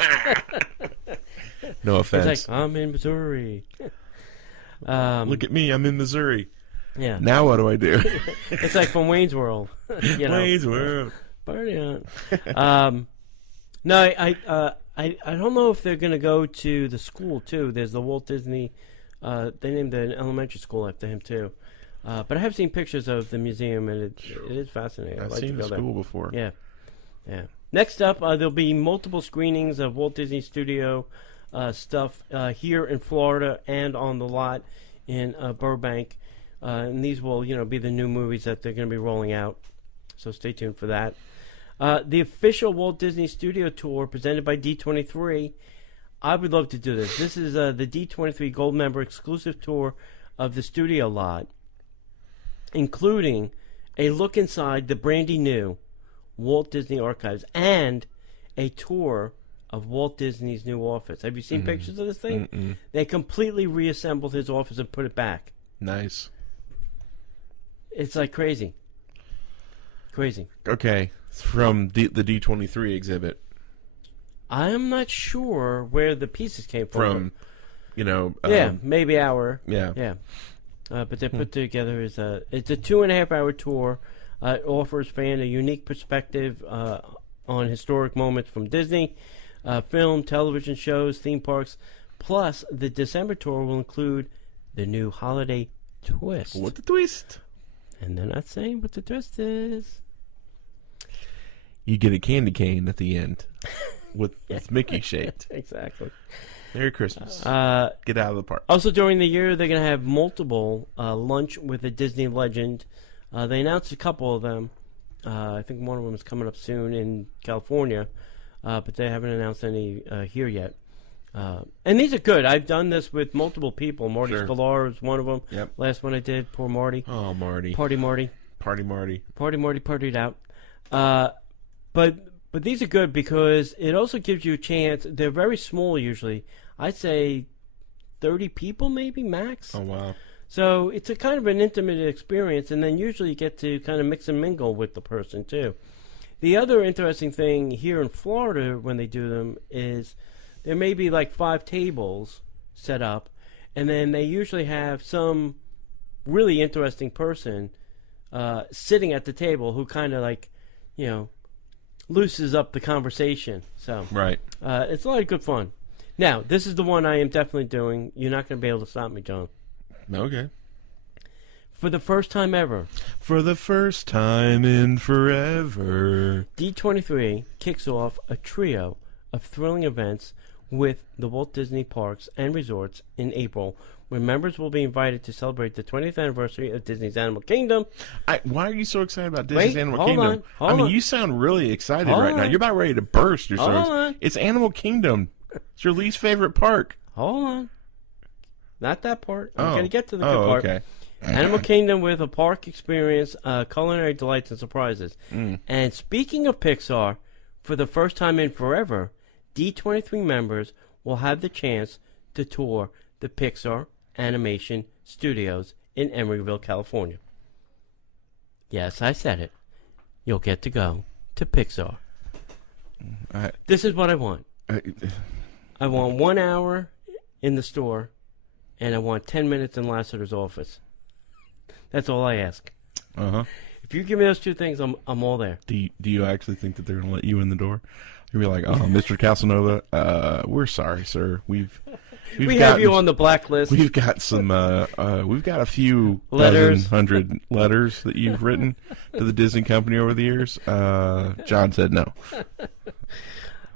No offense. It's like, I'm in Missouri. Look at me, I'm in Missouri. Yeah. Now what do I do? It's like from Wayne's World. Wayne's World. Party on. No, I don't know if they're going to go to the school, too. There's the Walt Disney, they named an elementary school after him, too. But I have seen pictures of the museum, and it is fascinating. I've seen the school before. Yeah. Next up, there'll be multiple screenings of Walt Disney Studio stuff here in Florida and on the lot in Burbank. And these will, be the new movies that they're going to be rolling out. So stay tuned for that. The official Walt Disney Studio Tour presented by D23. I would love to do this. This is the D23 Gold Member exclusive tour of the studio lot, including a look inside the brandy new Walt Disney Archives and a tour of Walt Disney's new office. Have you seen pictures of this thing? Mm-mm. They completely reassembled his office and put it back. Nice. It's like crazy. Crazy. Okay. It's from the D23 exhibit. I am not sure where the pieces came from. Maybe hour. Yeah. Yeah. But they're put together as it's a 2.5-hour tour. It offers fans a unique perspective on historic moments from Disney, film, television shows, theme parks. Plus, the December tour will include the new holiday twist. What the twist? And they're not saying what the twist is. You get a candy cane at the end with it's Mickey shaped. Exactly. Merry Christmas. Get out of the park. Also, during the year, they're going to have multiple lunch with a Disney legend. They announced a couple of them. I think one of them is coming up soon in California, but they haven't announced any here yet. And these are good. I've done this with multiple people. Marty Sklar is one of them. Yep. Last one I did, poor Marty. Oh, Marty. Party Marty. Party Marty. Party Marty partied out. But these are good because it also gives you a chance. They're very small usually. I'd say 30 people maybe max. Oh, wow. So it's a kind of an intimate experience, and then usually you get to kind of mix and mingle with the person too. The other interesting thing here in Florida when they do them is there may be like 5 tables set up, and then they usually have some really interesting person sitting at the table who kind of like, looses up the conversation. So right. It's a lot of good fun. Now, this is the one I am definitely doing. You're not going to be able to stop me, John. Okay. For the first time ever. For the first time in forever. D23 kicks off a trio of thrilling events with the Walt Disney Parks and Resorts in April, where members will be invited to celebrate the 20th anniversary of Disney's Animal Kingdom. Why are you so excited about Disney's Animal Kingdom? Hold on. You sound really excited right now. You're about ready to burst. It's Animal Kingdom. It's your least favorite park. Hold on. Not that part. I'm going to get to the good part. Okay. Animal Kingdom with a park experience, culinary delights, and surprises. And speaking of Pixar, for the first time in forever, D23 members will have the chance to tour the Pixar Animation Studios in Emeryville, California. Yes, I said it. You'll get to go to Pixar. This is what I want. I want 1 hour in the store, and I want 10 minutes in Lasseter's office. That's all I ask. If you give me those 2 things, I'm all there. Do you actually think that they're going to let you in the door? You'll be like, Mr. Caselnova, we're sorry, sir. We have you on the blacklist. We've got some. We've got a few letters, 100 letters that you've written to the Disney company over the years. John said no.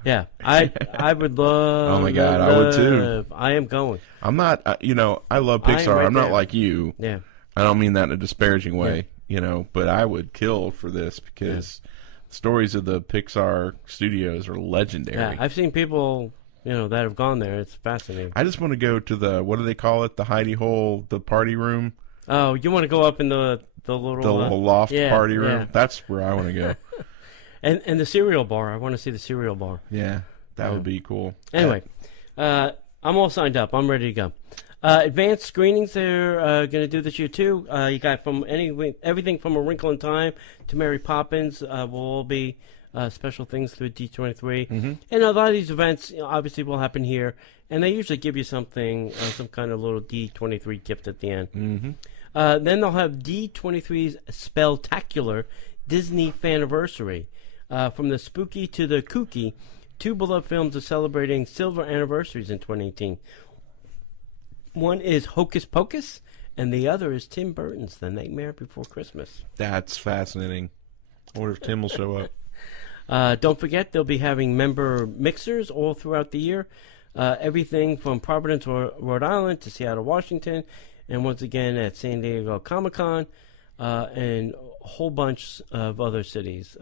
Yeah, I would love. Oh my God, I would too. I am going. I'm not. I love Pixar. I'm not like you. Yeah. I don't mean that in a disparaging way. But I would kill for this because stories of the Pixar studios are legendary. Yeah, I've seen people, that have gone there. It's fascinating. I just want to go to the, what do they call it? The hidey hole, the party room. Oh, you want to go up in the little loft party room? Yeah. That's where I want to go. And the cereal bar. I want to see the cereal bar. Yeah, that would be cool. Anyway, I'm all signed up. I'm ready to go. Advanced screenings they're going to do this year too. You got everything from A Wrinkle in Time to Mary Poppins will all be special things through D23. And a lot of these events obviously will happen here, and they usually give you something, some kind of little D23 gift at the end. Then they'll have D23's Spelltacular Disney Faniversary. From the spooky to the kooky, 2 beloved films are celebrating silver anniversaries in 2018. One is Hocus Pocus, and the other is Tim Burton's The Nightmare Before Christmas. That's fascinating. I wonder if Tim will show up. Don't forget, they'll be having member mixers all throughout the year. Everything from Providence, Rhode Island to Seattle, Washington, and once again at San Diego Comic-Con, and a whole bunch of other cities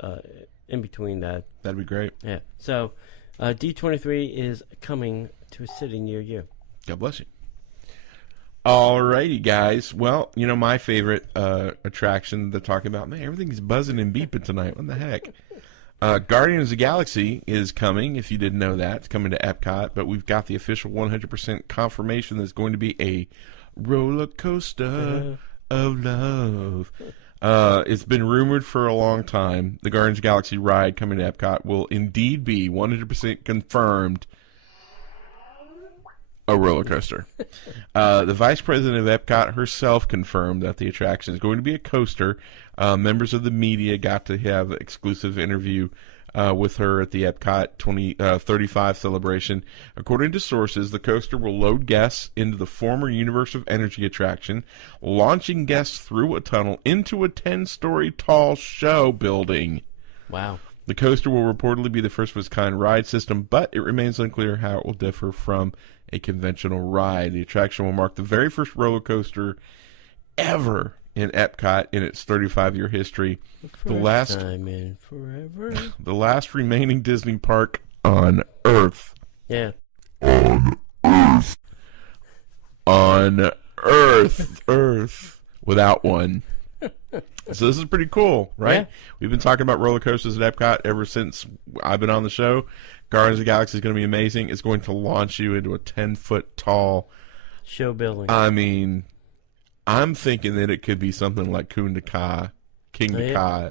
in between that. That'd be great. Yeah. So D23 is coming to a city near you. God bless you. Alrighty, guys. Well, my favorite attraction they're talking about, man, everything's buzzing and beeping tonight. What the heck? Guardians of the Galaxy is coming, if you didn't know that. It's coming to Epcot, but we've got the official 100% confirmation there's going to be a roller coaster of love. It's been rumored for a long time. The Guardians of the Galaxy ride coming to Epcot will indeed be 100% confirmed a roller coaster. The vice president of Epcot herself confirmed that the attraction is going to be a coaster. Members of the media got to have an exclusive interview with her at the Epcot 35 celebration. According to sources, the coaster will load guests into the former Universe of Energy attraction, launching guests through a tunnel into a 10-story tall show building. Wow. The coaster will reportedly be the first of its kind ride system, but it remains unclear how it will differ from a conventional ride. The attraction will mark the very first roller coaster ever in Epcot in its 35-year history. The last time in forever. The last remaining Disney park on Earth. Yeah. On Earth. Without one. So this is pretty cool, right? Yeah. We've been talking about roller coasters at Epcot ever since I've been on the show. Guardians of the Galaxy is going to be amazing. It's going to launch you into a 10-foot tall show building. I mean, I'm thinking that it could be something like King Ka. King Ka?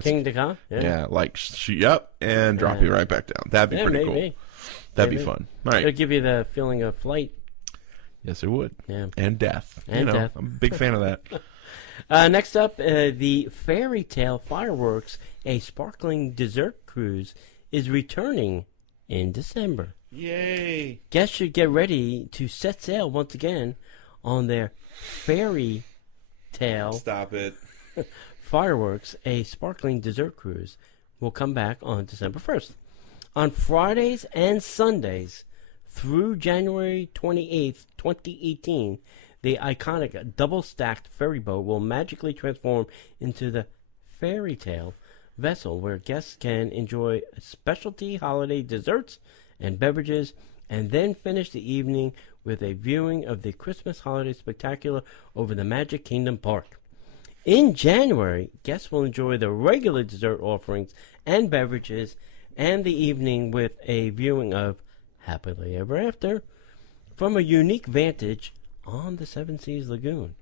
Yeah, like shoot you up and drop you right back down. That'd be pretty cool. That'd be fun. All right. It'll give you the feeling of flight. Yes, it would. Yeah. And death. And death. I'm a big fan of that. Next up, the Fairy Tale Fireworks, a sparkling dessert cruise, is returning in December. Yay! Guests should get ready to set sail once again on their Fairy Tale Stop it. Fireworks, a sparkling dessert cruise, will come back on December 1st. On Fridays and Sundays through January 28th, 2018, the iconic double-stacked ferry boat will magically transform into the Fairy Tale vessel, where guests can enjoy specialty holiday desserts and beverages, and then finish the evening with a viewing of the Christmas holiday spectacular over the Magic Kingdom Park. In January, guests will enjoy the regular dessert offerings and beverages, and the evening with a viewing of Happily Ever After from a unique vantage on the Seven Seas Lagoon.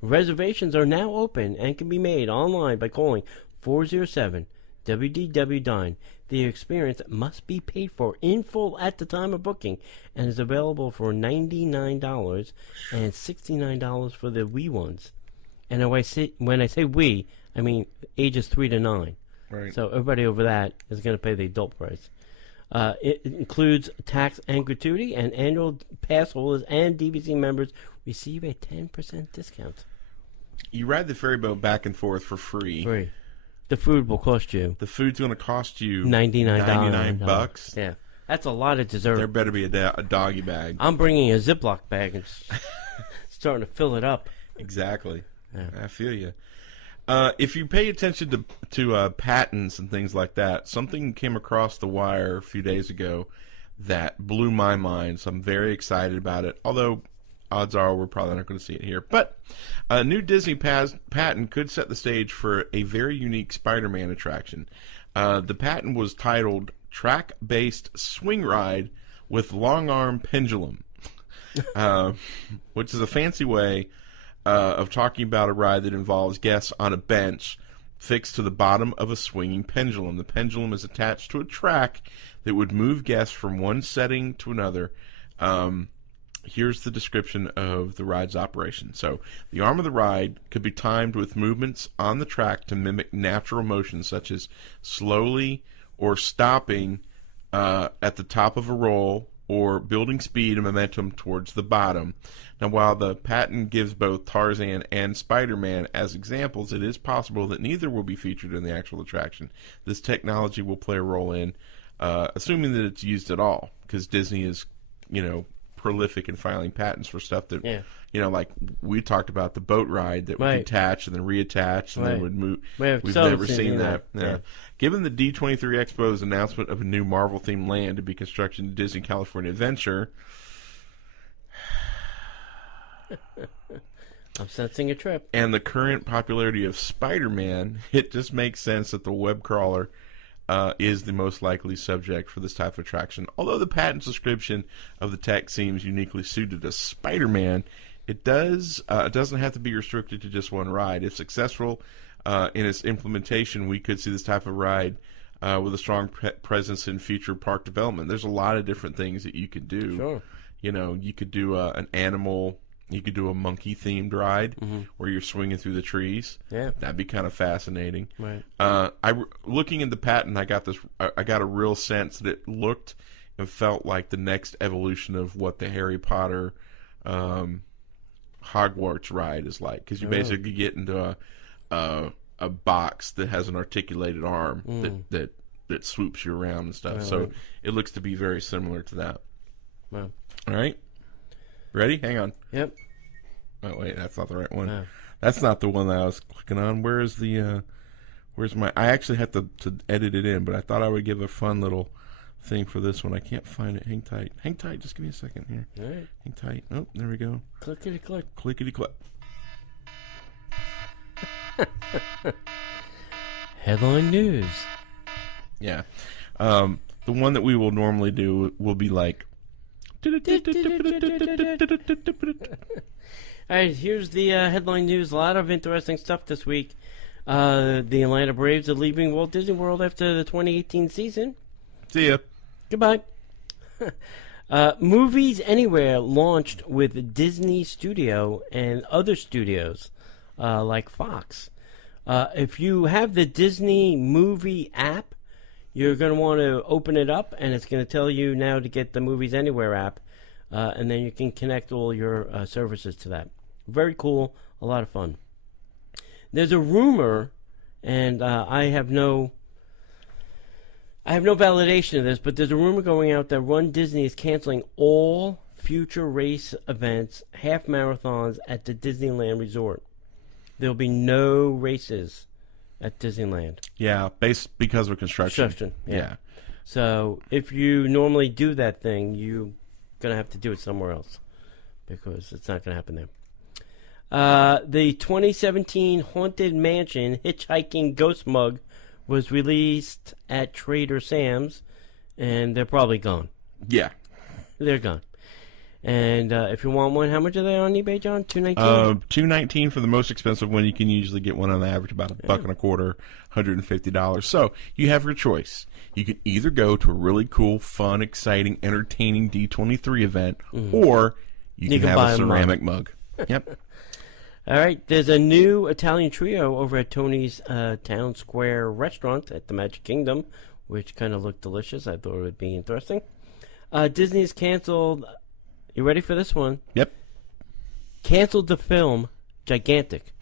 Reservations are now open and can be made online by calling 407-WDW-DINE. The experience must be paid for in full at the time of booking and is available for $99 and $69 for the wee ones. And when I say we, I mean ages 3 to 9. Right. So everybody over that is going to pay the adult price. It includes tax and gratuity, and annual pass holders and DVC members receive a 10% discount. You ride the ferry boat back and forth for free. Free. The food will cost you. The food's going to cost you $99. Yeah. That's a lot of dessert. There better be a doggy bag. I'm bringing a Ziploc bag and starting to fill it up. Exactly. Yeah. I feel you. If you pay attention to patents and things like that, something came across the wire a few days ago that blew my mind, so I'm very excited about it, although odds are we're probably not going to see it here. But a new Disney patent could set the stage for a very unique Spider-Man attraction. The patent was titled Track-Based Swing Ride with Long Arm Pendulum, which is a fancy way of talking about a ride that involves guests on a bench fixed to the bottom of a swinging pendulum. The pendulum is attached to a track that would move guests from one setting to another. Here's the description of the ride's operation. So, the arm of the ride could be timed with movements on the track to mimic natural motion, such as slowly or stopping at the top of a roll, or building speed and momentum towards the bottom. Now, while the patent gives both Tarzan and Spider-Man as examples, it is possible that neither will be featured in the actual attraction. This technology will play a role in, assuming that it's used at all, because Disney is, prolific in filing patents for stuff that, like we talked about the boat ride that would detach and then reattach and then would move. We've never seen that. Yeah. Given the D23 Expo's announcement of a new Marvel-themed land to be constructed in Disney California Adventure, I'm sensing a trip. And the current popularity of Spider-Man, it just makes sense that the web crawler is the most likely subject for this type of attraction. Although the patent description of the tech seems uniquely suited to Spider-Man, it doesn't have to be restricted to just one ride. If successful in its implementation, we could see this type of ride with a strong presence in future park development. There's a lot of different things that you could do. Sure. You could do an animal You could do a monkey-themed ride where you're swinging through the trees. Yeah. That'd be kind of fascinating. Right. Looking at the patent, I got a real sense that it looked and felt like the next evolution of what the Harry Potter Hogwarts ride is like, because you basically get into a box that has an articulated arm that swoops you around and stuff. So it looks to be very similar to that. Wow. All right. Ready? Hang on. Yep. Oh wait, that's not the right one. No. That's not the one that I was clicking on. Where's my? I actually had to edit it in, but I thought I would give a fun little thing for this one. I can't find it. Hang tight. Hang tight. Just give me a second here. All right. Hang tight. Oh, there we go. Clickety click. Clickety click. Headline news. Yeah. The one that we will normally do will be like. All right, here's the headline news. A lot of interesting stuff this week. The Atlanta Braves are leaving Walt Disney World after the 2018 season. See ya. Goodbye. Movies Anywhere launched with Disney Studio and other studios like Fox. If you have the Disney Movie app, you're going to want to open it up, and it's going to tell you now to get the Movies Anywhere app, and then you can connect all your services to that. Very cool, a lot of fun. There's a rumor, and I have no validation of this, but there's a rumor going out that Run Disney is canceling all future race events, half marathons at the Disneyland Resort. There'll be no races at Disneyland. Yeah, because of construction. Yeah. So if you normally do that thing, you're going to have to do it somewhere else because it's not going to happen there. The 2017 Haunted Mansion Hitchhiking Ghost Mug was released at Trader Sam's, and they're probably gone. Yeah. They're gone. And if you want one, how much are they on eBay, John? $219? $219 for the most expensive one. You can usually get one on average about $1.25, $150. So you have your choice. You can either go to a really cool, fun, exciting, entertaining D23 event, or you can have a ceramic mug. Yep. All right. There's a new Italian trio over at Tony's Town Square restaurant at the Magic Kingdom, which kind of looked delicious. I thought it would be interesting. Disney's canceled. You ready for this one? Yep. Canceled the film Gigantic.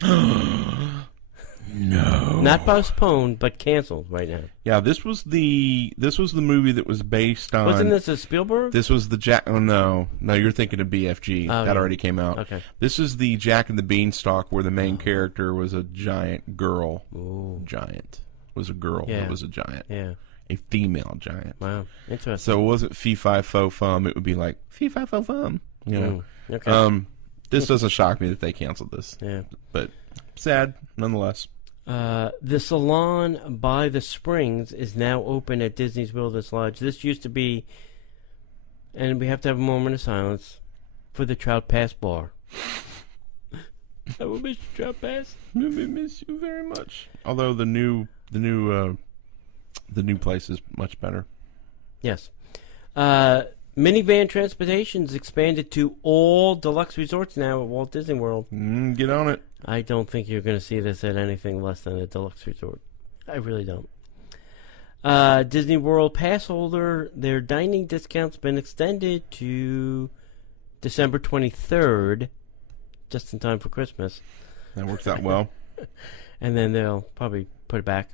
No. Not postponed, but canceled right now. Yeah, this was the movie that was based on. Wasn't this a Spielberg? This was the Jack. Oh no, you're thinking of BFG. That already came out. Okay. This is the Jack and the Beanstalk, where the main character was a giant girl. Ooh. Giant was a girl. Yeah. That was a giant. Yeah. A female giant. Wow, interesting. So it wasn't fee fi fo fum. It would be like fee fi fo fum. You know. Okay. This doesn't shock me that they canceled this. Yeah. But sad nonetheless. The Salon by the Springs is now open at Disney's Wilderness Lodge. This used to be, and we have to have a moment of silence for the Trout Pass Bar. I will miss you, Trout Pass. We miss you very much. Although the new place is much better. Yes. Minivan transportation is expanded to all deluxe resorts now at Walt Disney World. Get on it. I don't think you're going to see this at anything less than a deluxe resort. I really don't. Disney World pass holder, their dining discount's been extended to December 23rd, just in time for Christmas. That works out well. And then they'll probably put it back.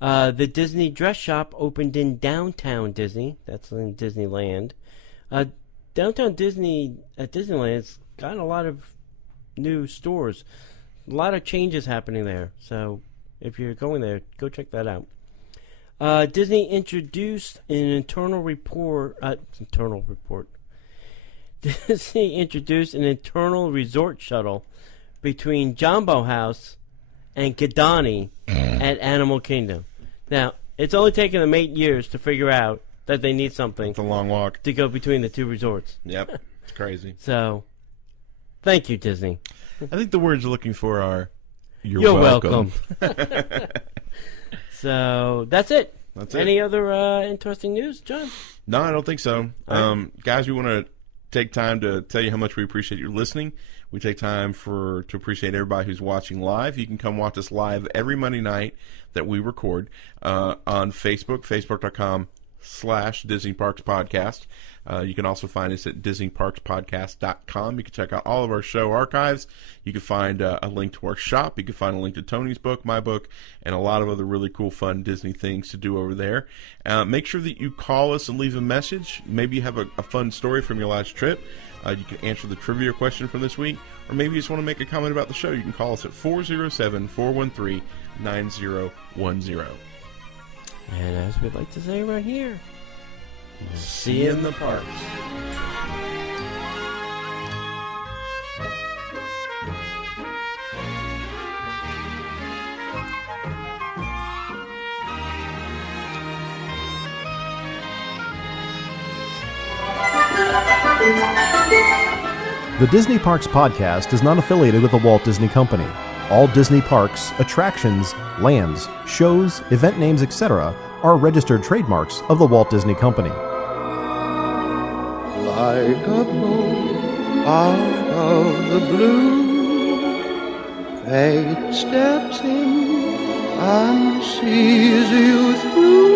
The Disney dress shop opened in downtown Disney. That's in Disneyland. Downtown Disney at Disneyland's got a lot of new stores. A lot of changes happening there. So if you're going there, go check that out. Disney introduced an internal report. Disney introduced an internal resort shuttle between Jambo House and Kidani at Animal Kingdom. Now, it's only taken them 8 years to figure out that they need something. It's a long walk to go between the two resorts. Yep, it's crazy. So, thank you, Disney. I think the words you're looking for are You're welcome. So, that's it. That's it. Any other interesting news, John? No, I don't think so. Guys, we want to take time to tell you how much we appreciate your listening. We take time to appreciate everybody who's watching live. You can come watch us live every Monday night that we record on Facebook, facebook.com/Disney Parks Podcast. You can also find us at DisneyParksPodcast.com. You can check out all of our show archives. You can find a link to our shop. You can find a link to Tony's book, my book, and a lot of other really cool, fun Disney things to do over there. Make sure that you call us and leave a message. Maybe you have a fun story from your last trip. You can answer the trivia question from this week, or maybe you just want to make a comment about the show. You can call us at 407-413-9010. And as we'd like to say right here, we'll see you in the parks. The Disney Parks Podcast is not affiliated with the Walt Disney Company. All Disney parks, attractions, lands, shows, event names, etc. are registered trademarks of the Walt Disney Company. Like a bolt out of the blue, fate steps in and sees you through.